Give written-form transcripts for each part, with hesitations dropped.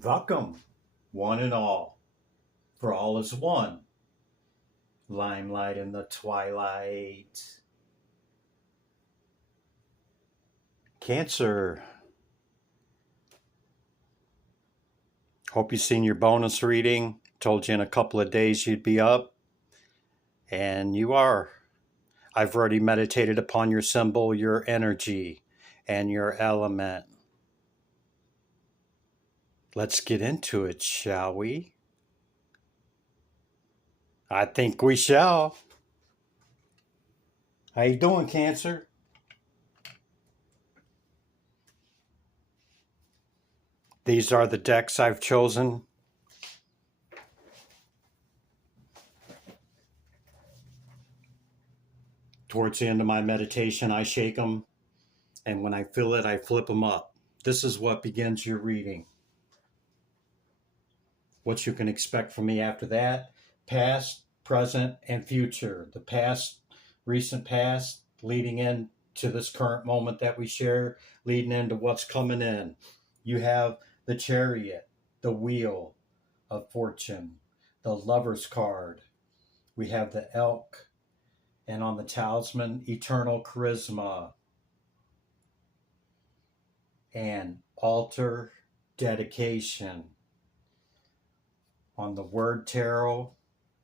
Welcome, one and all, for all is one. Limelight in the twilight. Cancer. Hope you've seen your bonus reading. Told you in a couple of days you'd be up, and you are. I've already meditated upon your symbol, your energy, and your element. Let's get into it, shall we? I think we shall. How you doing, Cancer? These are the decks I've chosen. Towards the end of my meditation, I shake them, and when I feel it, I flip them up. This is what begins your reading. What you can expect from me after that: past, present, and future. The past, recent past, leading into this current moment that we share, leading into what's coming in. You have the Chariot, the Wheel of Fortune, the Lover's card. We have the Elk, and on the Talisman, Eternal Charisma, and Altar, Dedication. On the Word Tarot,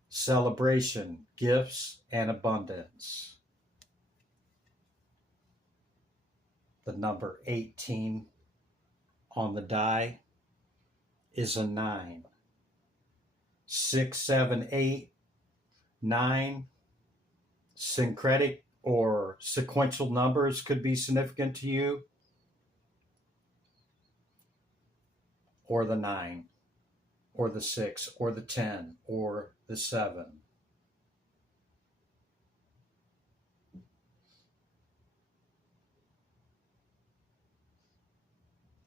Celebration, Gifts, and Abundance. The number 18 on the die is a 9. 6, 7, 8, 9. Syncretic or sequential numbers could be significant to you, or the 9, or the 6, or the 10, or the 7.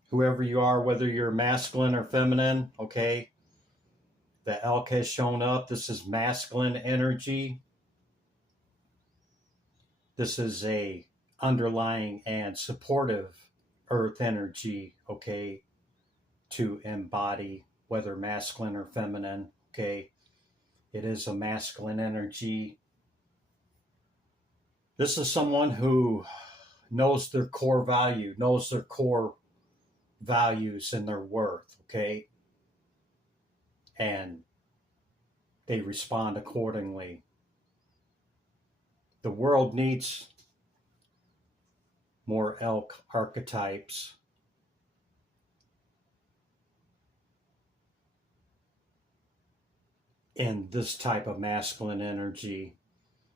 Whoever you are, whether you're masculine or feminine, okay, the elk has shown up. This is masculine energy. This is a underlying and supportive earth energy, okay, to embody, whether masculine or feminine, okay. It is a masculine energy. This is someone who knows their core value, knows their core values and their worth, okay, and they respond accordingly. The world needs more elk archetypes. In this type of masculine energy.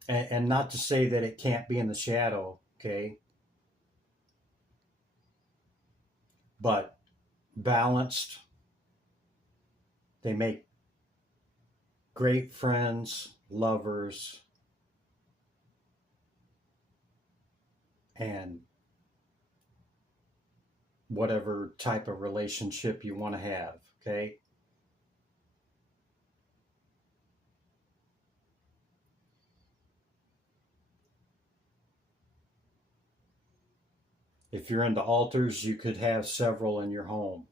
And not to say that it can't be in the shadow, okay? But balanced. They make great friends, lovers, and whatever type of relationship you want to have, okay? If you're into altars, you could have several in your home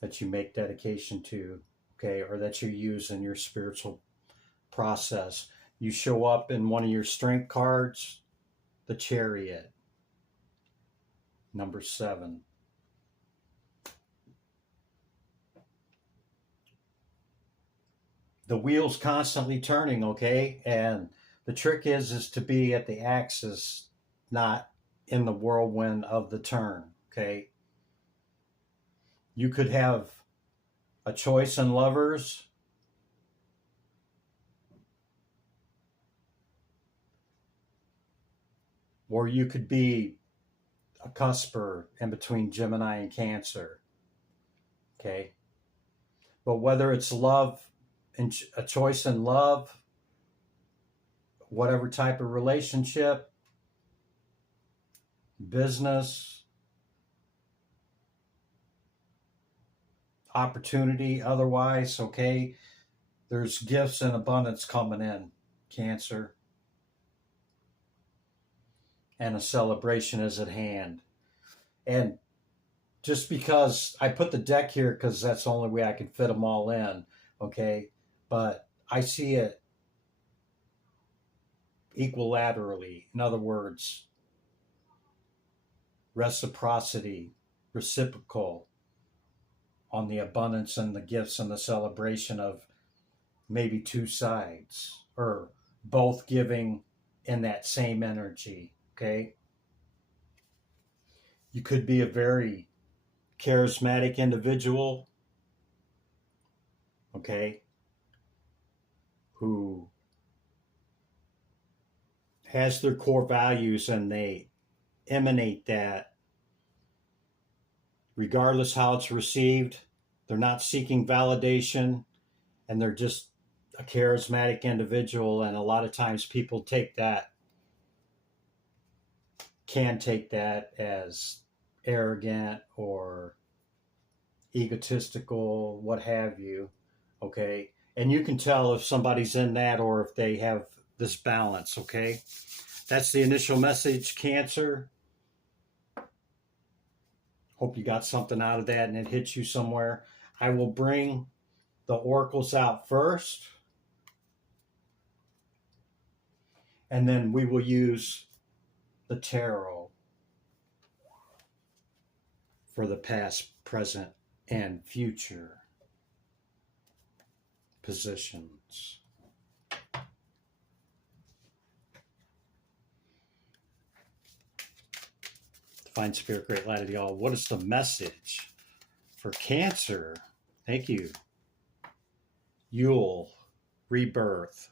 that you make dedication to, okay, or that you use in your spiritual process. You show up in one of your strength cards, the Chariot, number 7. The wheel's constantly turning, okay? And the trick is to be at the axis, not in the whirlwind of the turn, okay? You could have a choice in lovers, or you could be a cusper in between Gemini and Cancer, okay? But whether it's love and a choice in love, whatever type of relationship, business, opportunity, otherwise, okay, there's gifts and abundance coming in, Cancer. And a celebration is at hand. And just because I put the deck here because that's the only way I can fit them all in, okay? But I see it equilaterally. In other words, reciprocity, reciprocal on the abundance and the gifts and the celebration of maybe two sides or both giving in that same energy, okay? You could be a very charismatic individual, okay, who has their core values and they emanate that regardless how it's received. They're not seeking validation and they're just a charismatic individual. And a lot of times people can take that as arrogant or egotistical, what have you, okay? And you can tell if somebody's in that or if they have this balance, okay? That's the initial message, Cancer. Hope you got something out of that and it hits you somewhere. I will bring the oracles out first, and then we will use the tarot for the past, present, and future positions. Divine Spirit, Great Light of the All. What is the message for Cancer? Thank you. Yule, rebirth.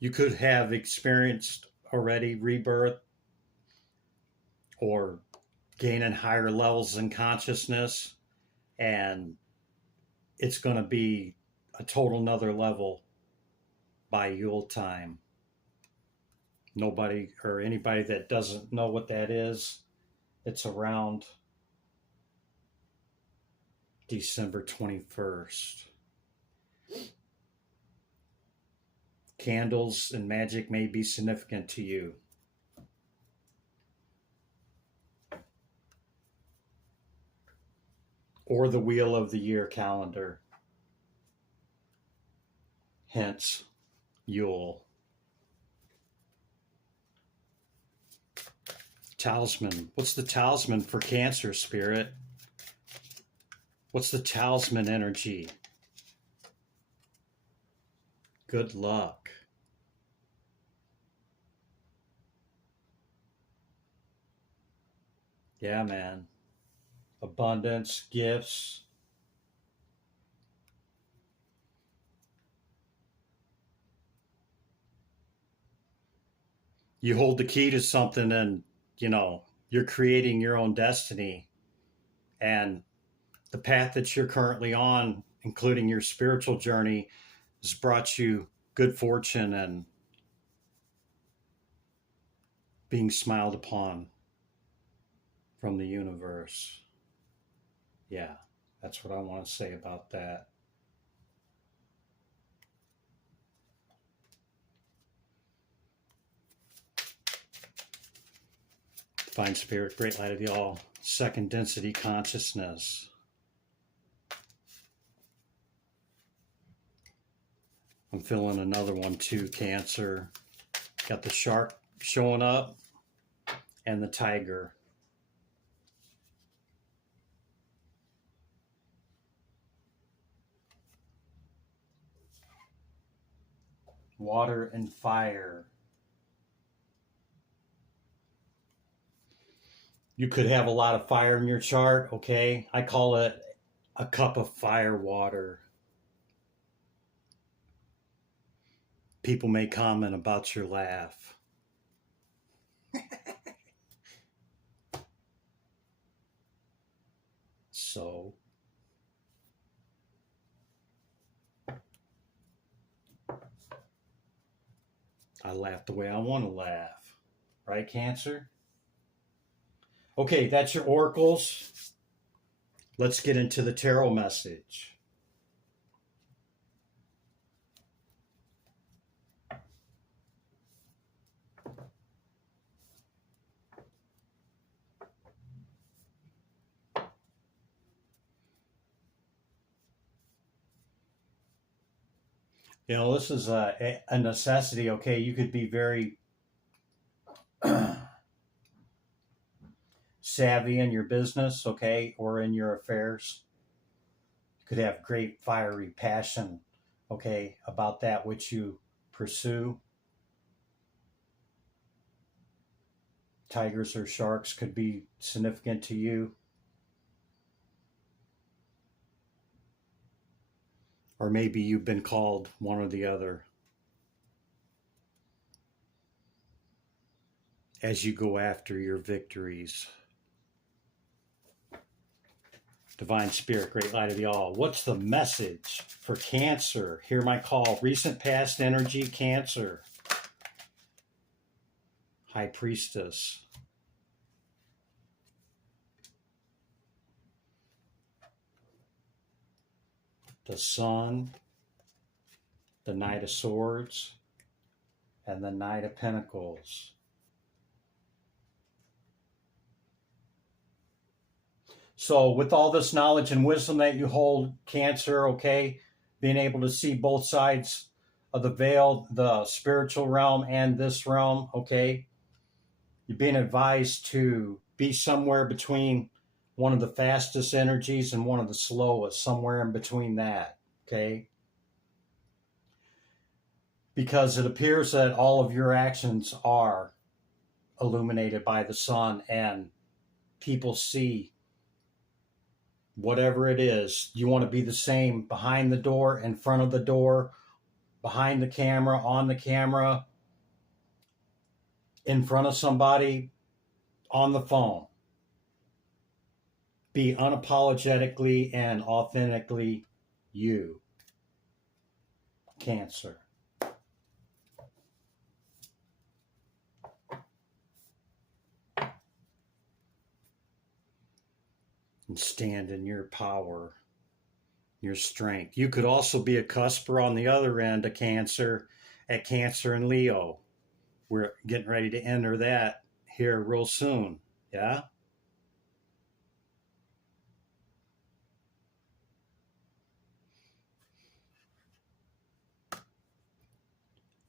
You could have experienced already rebirth or gaining higher levels in consciousness, and it's going to be a total nother level by Yule time. Nobody or anybody that doesn't know what that is, it's around December 21st. Candles and magic may be significant to you. Or the Wheel of the Year calendar. Hence, Yule. Talisman. What's the talisman for Cancer, Spirit? What's the talisman energy? Good luck. Yeah, man. Abundance, gifts. You hold the key to something and, you're creating your own destiny. And the path that you're currently on, including your spiritual journey, has brought you good fortune and being smiled upon from the universe. Yeah, that's what I want to say about that. Divine Spirit, Great Light of the All, second density consciousness. I'm feeling another one too, Cancer. Got the shark showing up and the tiger. Water and fire. You could have a lot of fire in your chart, okay? I call it a cup of fire water. People may comment about your laugh. So, I laugh the way I want to laugh. Right, Cancer? Okay, that's your oracles. Let's get into the tarot message. You know, this is a necessity. Okay, you could be very savvy in your business, okay, or in your affairs. You could have great fiery passion, okay, about that which you pursue. Tigers or sharks could be significant to you. Or maybe you've been called one or the other as you go after your victories. Divine Spirit, great light of the all. What's the message for Cancer? Hear my call. Recent past energy, Cancer. High Priestess. The Sun, the Knight of Swords, and the Knight of Pentacles. So with all this knowledge and wisdom that you hold, Cancer, okay, being able to see both sides of the veil, the spiritual realm and this realm, okay, you're being advised to be somewhere between one of the fastest energies and one of the slowest, somewhere in between that, okay? Because it appears that all of your actions are illuminated by the sun and people see whatever it is. You want to be the same behind the door, in front of the door, behind the camera, on the camera, in front of somebody, on the phone. Be unapologetically and authentically you, Cancer. And stand in your power, your strength. You could also be a cusper on the other end of Cancer, at Cancer and Leo. We're getting ready to enter that here real soon. Yeah?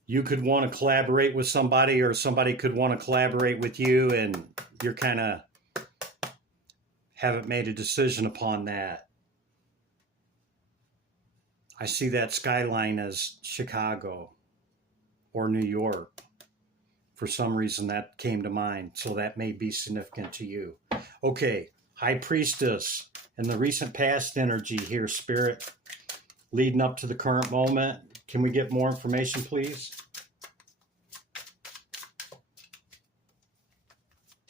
You could want to collaborate with somebody, or somebody could want to collaborate with you, and you're kind of haven't made a decision upon that. I see that skyline as Chicago or New York. For some reason, that came to mind, so that may be significant to you. Okay, High Priestess and the recent past energy here, Spirit, leading up to the current moment. Can we get more information, please?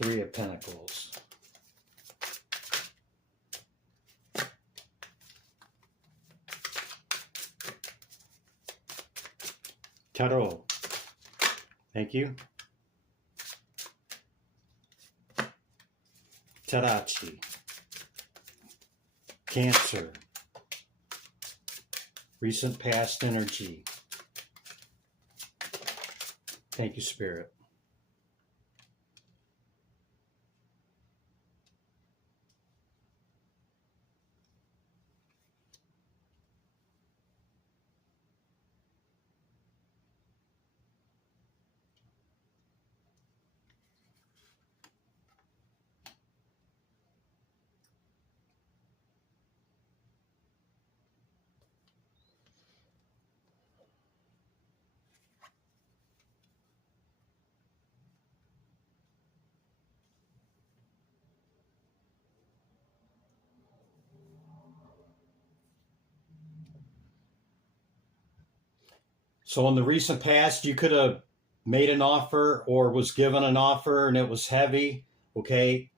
Three of Pentacles. Tarot. Thank you. Tarachi. Cancer. Recent past energy. Thank you, Spirit. So in the recent past, you could have made an offer or was given an offer and it was heavy, okay?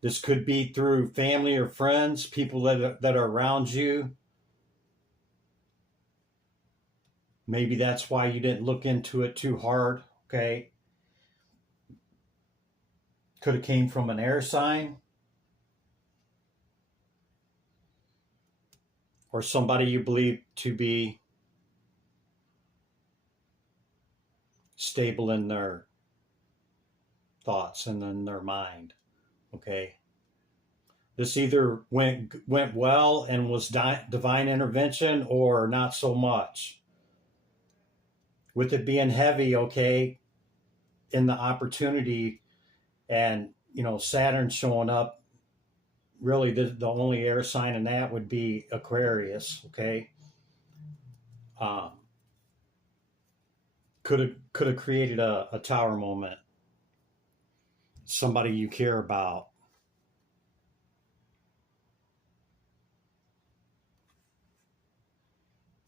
This could be through family or friends, people that are around you. Maybe that's why you didn't look into it too hard, okay? Could have came from an air sign or somebody you believe to be stable in their thoughts and in their mind, okay? This either went well and was divine intervention or not so much. with it being heavy, okay, in the opportunity, and Saturn showing up, really the only air sign in that would be Aquarius, okay. um, could have created a tower moment, somebody you care about.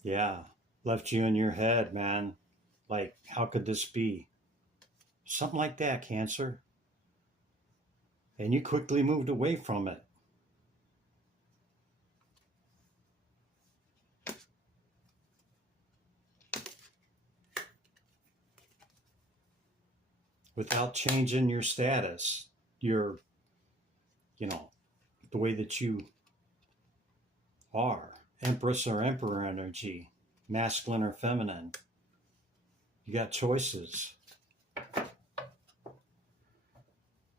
Yeah, left you in your head, man. Like, how could this be? Something like that, Cancer. And you quickly moved away from it. Without changing your status, your, you know, the way that you are. Empress or Emperor energy, masculine or feminine. You got choices.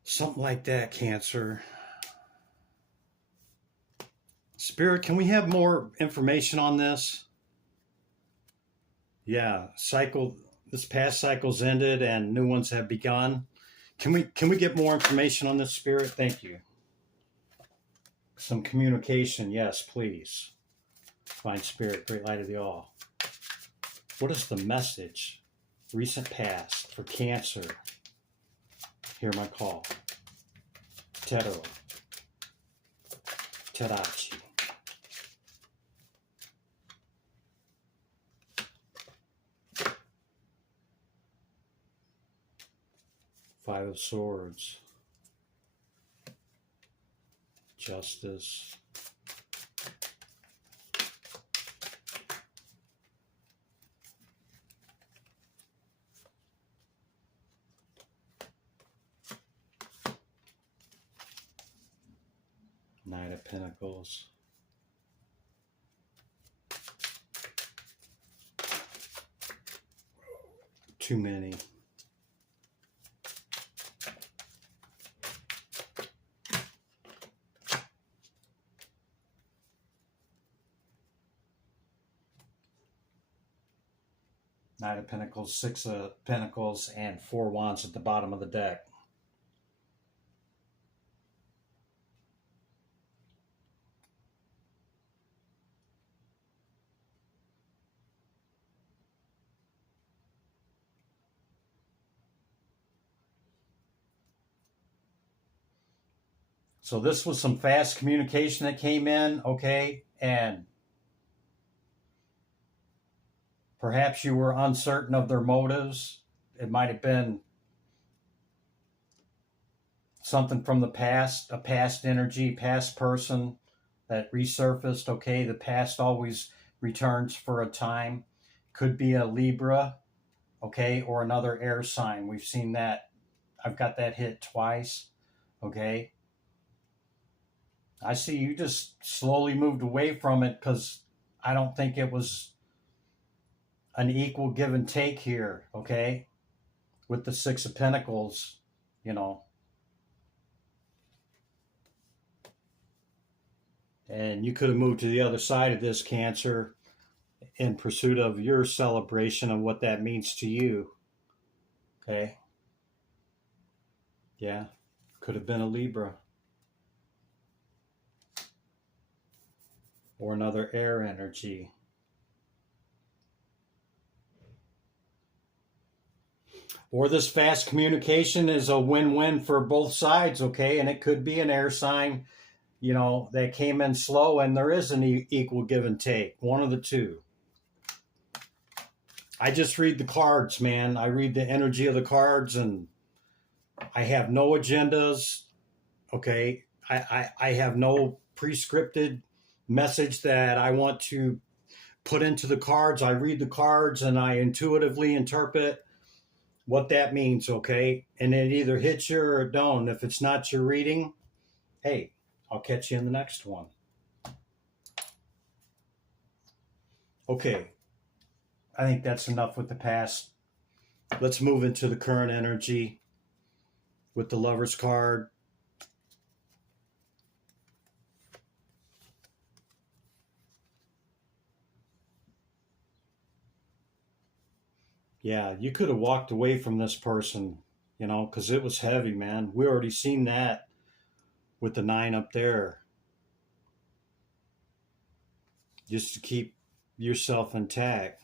Something like that, Cancer. Spirit, can we have more information on this? Yeah, this past cycle's ended and new ones have begun. Can we get more information on this, Spirit? Thank you. Some communication, yes, please. Divine Spirit, Great Light of the All. What is the message? Recent past for Cancer. Hear my call. Tero. Terachi. Five of Swords. Justice. Knight of Pentacles. Too many. Knight of Pentacles, Six of Pentacles, and Four Wands at the bottom of the deck. So this was some fast communication that came in, okay? And perhaps you were uncertain of their motives. It might have been something from the past, a past energy, past person that resurfaced, okay? The past always returns for a time. Could be a Libra, okay, or another air sign. We've seen that. I've got that hit twice, okay? I see you just slowly moved away from it because I don't think it was an equal give and take here, okay? With the Six of Pentacles, you know. And you could have moved to the other side of this, Cancer, in pursuit of your celebration of what that means to you, okay? Yeah, could have been a Libra. Or another air energy. Or this fast communication is a win-win for both sides, okay? And it could be an air sign, that came in slow, and there is an equal give and take. One of the two. I just read the cards, man. I read the energy of the cards, and I have no agendas, okay? I have no prescripted message that I want to put into the cards. I read the cards and I intuitively interpret what that means, okay? And it either hits you or it don't. If it's not your reading, hey, I'll catch you in the next one. Okay, I think that's enough with the past. Let's move into the current energy with the Lover's card. Yeah, you could have walked away from this person, because it was heavy, man. We already seen that with the 9 up there, just to keep yourself intact.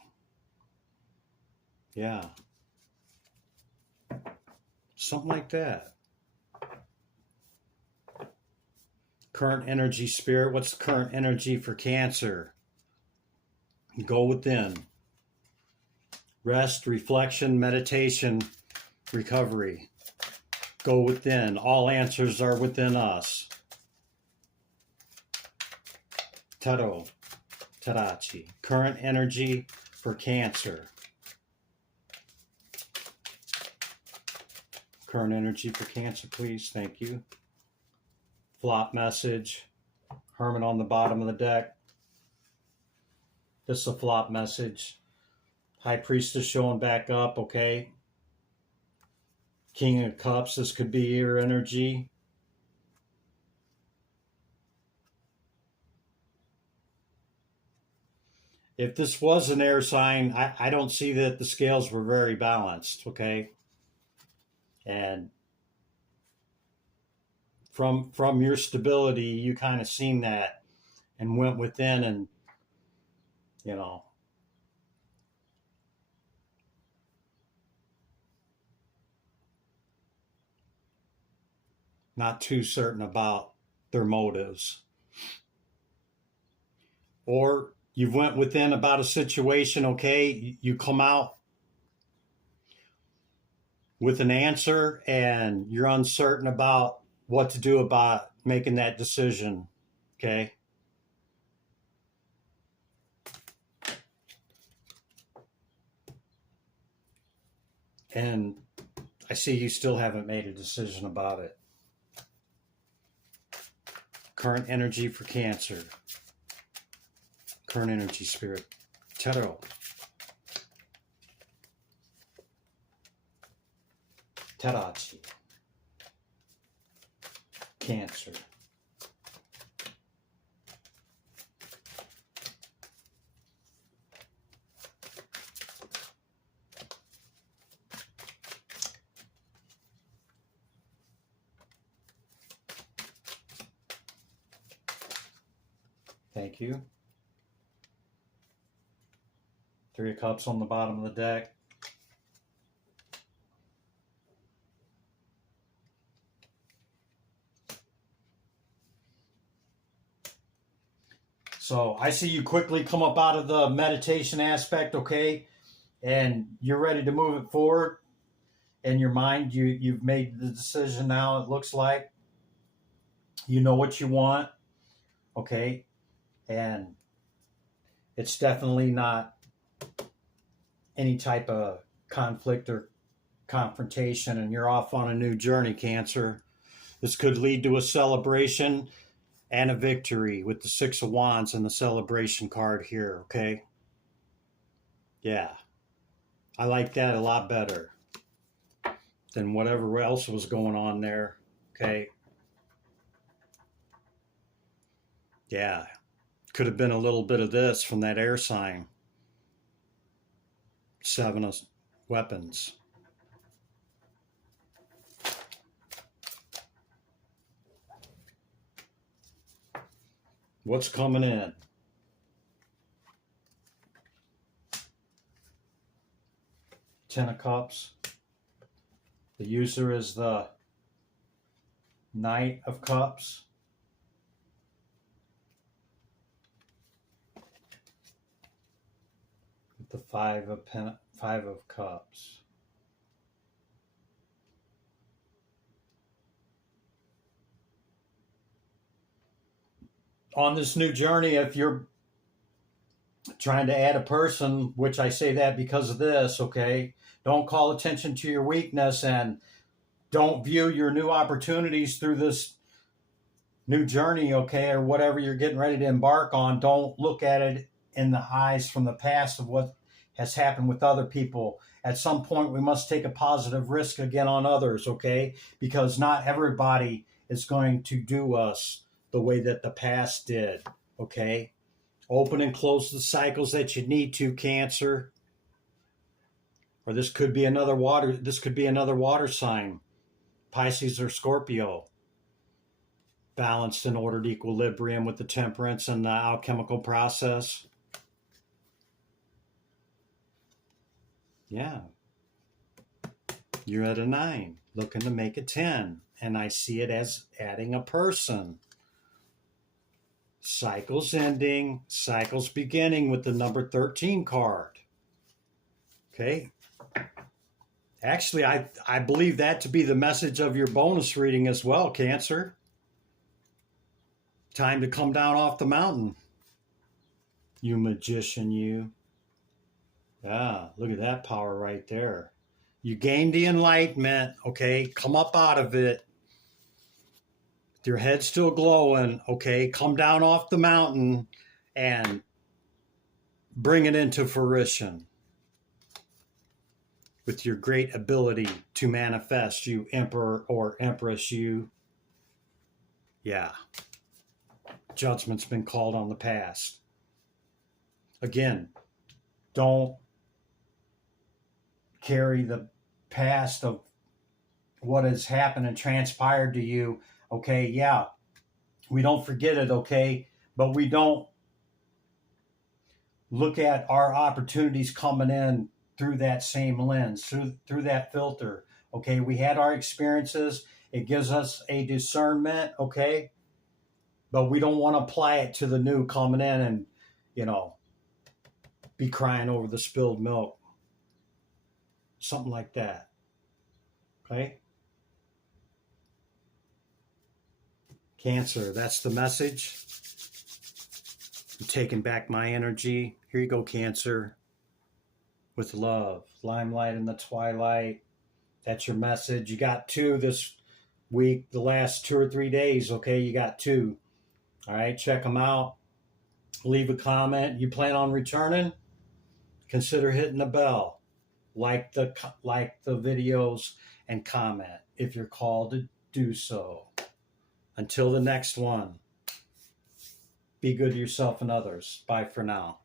Yeah, something like that. Current energy, spirit. What's the current energy for Cancer? Go within. Rest, reflection, meditation, recovery. Go within. All answers are within us. Taro, Tarachi. Current energy for Cancer. Current energy for Cancer, please. Thank you. Flop message. Hermit on the bottom of the deck. This is a flop message. High Priestess showing back up, okay? King of Cups, this could be your energy. If this was an air sign, I don't see that the scales were very balanced, okay? And from your stability, you kind of seen that and went within and, you know, not too certain about their motives. Or you've went within about a situation, okay? You come out with an answer and you're uncertain about what to do about making that decision, okay? And I see you still haven't made a decision about it. Current energy for Cancer. Current energy, spirit. Tarot. Tarachi. Cancer. Thank you. 3 of Cups on the bottom of the deck. So I see you quickly come up out of the meditation aspect, okay? And you're ready to move it forward. In your mind, you've made the decision now, it looks like. You know what you want, okay? And it's definitely not any type of conflict or confrontation, and you're off on a new journey, Cancer. This could lead to a celebration and a victory with the 6 of Wands and the celebration card here, okay? Yeah. I like that a lot better than whatever else was going on there, okay? Yeah. Could have been a little bit of this from that air sign. 7 of weapons. What's coming in? 10 of Cups. The user is the Knight of Cups. With the 5 of Cups. On this new journey, if you're trying to add a person, which I say that because of this, okay? Don't call attention to your weakness and don't view your new opportunities through this new journey, okay? Or whatever you're getting ready to embark on. Don't look at it in the eyes from the past of what has happened with other people. At some point, we must take a positive risk again on others, okay? Because not everybody is going to do us the way that the past did, okay? Open and close the cycles that you need to, Cancer. Or this could be another water sign, Pisces or Scorpio, balanced and ordered equilibrium with the temperance and the alchemical process. Yeah. You're at a 9, looking to make a 10. And I see it as adding a person. Cycles ending, cycles beginning with the number 13 card. Okay. Actually, I believe that to be the message of your bonus reading as well, Cancer. Time to come down off the mountain. You magician, you. Ah, look at that power right there. You gained the enlightenment, okay? Come up out of it. Your head's still glowing, okay? Come down off the mountain and bring it into fruition with your great ability to manifest, you emperor or empress, you. Yeah. Judgment's been called on the past. Again, don't carry the past of what has happened and transpired to you. Okay, yeah, we don't forget it, okay, but we don't look at our opportunities coming in through that same lens, through that filter. Okay, we had our experiences. It gives us a discernment, okay, but we don't want to apply it to the new coming in and, be crying over the spilled milk. Something like that. Okay? Cancer, that's the message. I'm taking back my energy. Here you go, Cancer. With love. Limelight in the twilight. That's your message. You got 2 this week, the last 2 or 3 days, okay? You got 2. All right, check them out. Leave a comment. You plan on returning? Consider hitting the bell. Like the videos and comment if you're called to do so. Until the next one, be good to yourself and others. Bye for now.